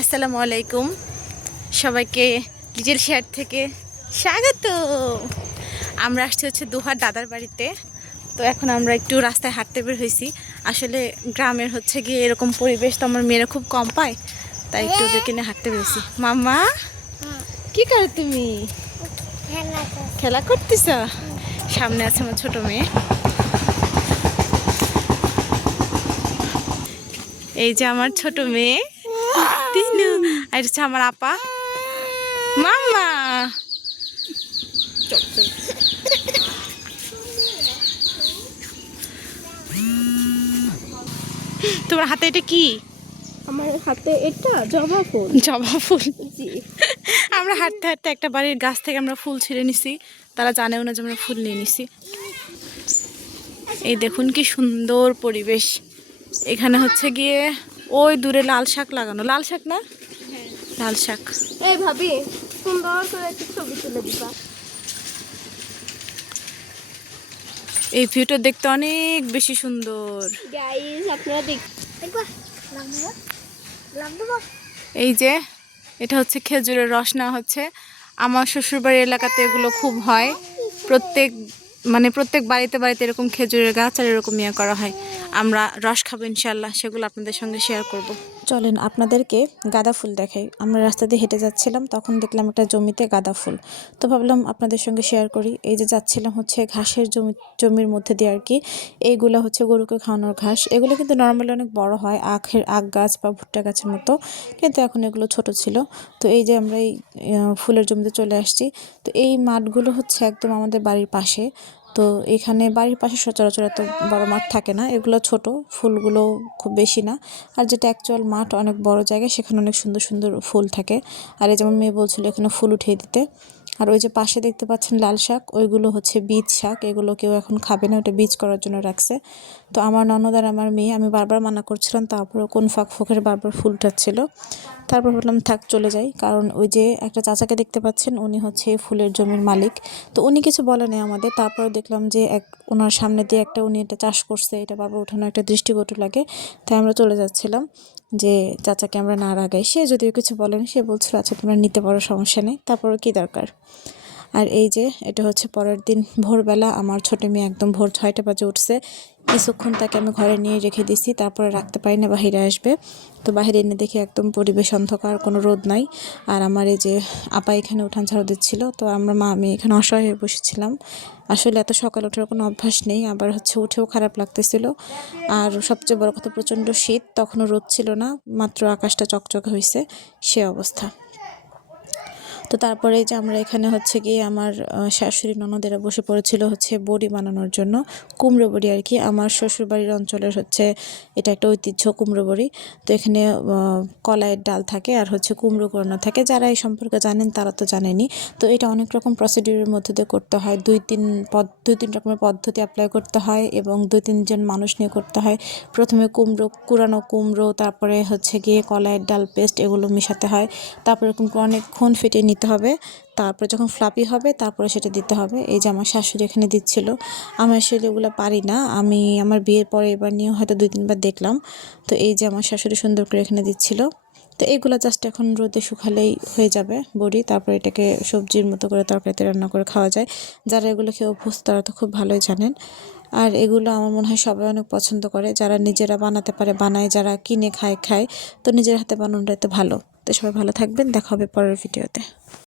আসসালামু আলাইকুম সবাইকে লিটল শেয়ার থেকে স্বাগত। আমরা আসছি হচ্ছে দুহার দাদার বাড়িতে। তো এখন আমরা একটু রাস্তায় হাঁটতে বের হয়েছি। আসলে গ্রামের হচ্ছে গিয়ে এরকম পরিবেশ তো আমার মেয়েরা খুব কম পায়, তাই একটু ওদেরকে নিয়ে হাঁটতে বেরোছি। মাম্মা কি করো তুমি? খেলা করতেছ? সামনে আছে আমার ছোট মেয়ে। এই যে আমার ছোট মেয়ে তিনু, আর হচ্ছে আমার আপা মাম্মা। তোমার হাতে এটা কি? আমার হাতে এটা জবা ফুল। জবা ফুল? জি। আমরা হাঁটতে হাঁটতে একটা বাড়ির গাছ থেকে আমরা ফুল ছিঁড়ে নিছি, তারা জানেও না যে আমরা ফুল নিয়ে নিছি। এই দেখুন কি সুন্দর পরিবেশ। এখানে হচ্ছে গিয়ে ওই দূরে লাল শাক লাগানো। লাল শাক না? লাল শাক। এই ভাবি সুন্দর করে একটা ছবি তুলে দিবা। এই ভিউটা দেখতে অনেক বেশি সুন্দর। গাইস আপনারা এই যে এটা হচ্ছে খেজুরের রস না হচ্ছে। আমার শ্বশুরবাড়ির এলাকাতে এগুলো খুব হয়। প্রত্যেক বাড়িতে বাড়িতে এরকম খেজুরের গাছ আর এরকম ইয়ে করা হয়। আমরা রস খাবো ইনশাল্লাহ, সেগুলো আপনাদের সঙ্গে শেয়ার করব। চলেন আপনাদেরকে গাঁদা ফুল দেখাই। আমরা রাস্তা দিয়ে হেঁটে যাচ্ছিলাম, তখন দেখলাম একটা জমিতে গাঁদা ফুল। তো ভাবলাম আপনাদের সঙ্গে শেয়ার করি। এই যে যাচ্ছিলাম হচ্ছে ঘাসের জমির মধ্যে দিয়ে আর কি। এইগুলো হচ্ছে গরুকে খাওয়ানোর ঘাস। এগুলো কিন্তু নর্মালি অনেক বড় হয়, আখ গাছ বা ভুট্টা গাছের মতো, কিন্তু এখন এগুলো ছোট ছিল। তো এই যে আমরা এই ফুলের জমিতে চলে আসছি। তো এই মাঠগুলো হচ্ছে একদম আমাদের বাড়ির পাশে। তো এখানে বাড়ির পাশে সচরাচর এত বড় মাঠ থাকে না, এগুলো ছোট, ফুলগুলো খুব বেশি না। আর যেটা অ্যাকচুয়াল মাঠ অনেক বড় জায়গায়, সেখানে অনেক সুন্দর সুন্দর ফুল থাকে। আর এই যেমন মেয়ে বলছিল এখানে ফুল উঠিয়ে দিতে। আর ওই যে পাশে দেখতে পাচ্ছেন লাল শাক, ওইগুলো হচ্ছে বীজ শাক। এগুলো কেউ এখন খাবে না, ওটা বীজ করার জন্য রাখছে। তো আমার ননদ আর আমার মেয়ে, আমি বারবার মানা করছিলাম, তারপরে কোন ফাঁক ফোঁকের বারবার ফুল উঠাচ্ছিল। তারপর ভাবলাম থাক চলে যাই, কারণ ওই যে একটা চাচাকে দেখতে পাচ্ছেন, উনি হচ্ছে ফুলের জমির মালিক। তো উনি কিছু বলেনি আমাদের। তারপরে দেখলাম যে ওনার সামনে দিয়ে উনি এটা চাষ করছে, এটা বারবার উঠানো একটা দৃষ্টিকটু লাগে। তাই আমরা চলে যাচ্ছিলাম যে চাচাকে আমরা না রাগাই। সে যদিও কিছু বলেনি, সে বলছিল আচ্ছা তোমরা নিতে পারো, সমস্যা নেই, তারপরে কি দরকার। আর এই যে এটা হচ্ছে পরের দিন ভোরবেলা, আমার ছোটো মেয়ে একদম ভোর 6টা বাজে উঠছে। কিছুক্ষণ তাকে আমি ঘরে নিয়ে রেখে দিছি, তারপরে রাখতে পারি না, বাহিরে আসবে। তো বাহিরে এনে দেখি একদম পরিবেশ অন্ধকার, কোনো রোদ নাই। আর আমার এই যে আপা এখানে উঠান ঝাড়ু দিচ্ছিল। তো আমরা আমি এখানে অসহায় হয়ে বসেছিলাম। আসলে এত সকাল ওঠার কোনো অভ্যাস নেই, আবার হচ্ছে উঠেও খারাপ লাগতেছিল। আর সবচেয়ে বড় কথা, প্রচণ্ড শীত, তখনও রোদ ছিল না, মাত্র আকাশটা চকচকে হয়েছে, সে অবস্থা। তো তারপরে যে আমরা এখানে হচ্ছে গিয়ে আমার শাশুড়ি ননদেরা বসে পড়েছিল হচ্ছে বড়ি বানানোর জন্য, কুমড়ো বড়ি আর কি। আমার শ্বশুরবাড়ির অঞ্চলের হচ্ছে এটা একটা ঐতিহ্য, কুমড়ো বড়ি। তো এখানে কলাইয়ের ডাল থাকে আর হচ্ছে কুমড়ো কোরানো থাকে। যারা এই সম্পর্কে জানেন তারা তো জানেনই। তো এটা অনেক রকম প্রসিডিউরের মধ্যে দিয়ে করতে হয়, দুই তিন রকমের পদ্ধতি অ্যাপ্লাই করতে হয় এবং 2-3 জন মানুষ নিয়ে করতে হয়। প্রথমে কুড়ানো কুমড়ো, তারপরে হচ্ছে গিয়ে কলাইয়ের ডাল পেস্ট, এগুলো মেশাতে হয়। তারপরে এরকম অনেকক্ষণ ফেটিয়ে নিতে হবে। তারপরে যখন ফ্লাপি হবে তারপরে সেটা দিতে হবে। এই যে আমার শাশুড়ি এখানে দিচ্ছিল। আমি আসলে এগুলো পারি না, আমি আমার বিয়ের পরে এবার নিয়ে হয়তো 2-3 বার দেখলাম। তো এই যে আমার শাশুড়ি সুন্দর করে এখানে দিচ্ছিল। তো এগুলো জাস্ট এখন রোদে শুকালেই হয়ে যাবে বড়ি। তারপরে এটাকে সবজির মতো করে তরকারিতে রান্না করে খাওয়া যায়। যারা এগুলো খেয়ে অভ্যস্ত তারা তো খুব ভালোই জানেন। আর এগুলো আমার মনে হয় সবাই অনেক পছন্দ করে, যারা নিজেরা বানাতে পারে বানায়, যারা কিনে খায়। তো নিজের হাতে বানানোটা তো ভালো। তো সবাই ভালো থাকবেন, দেখা হবে পরের ভিডিওতে।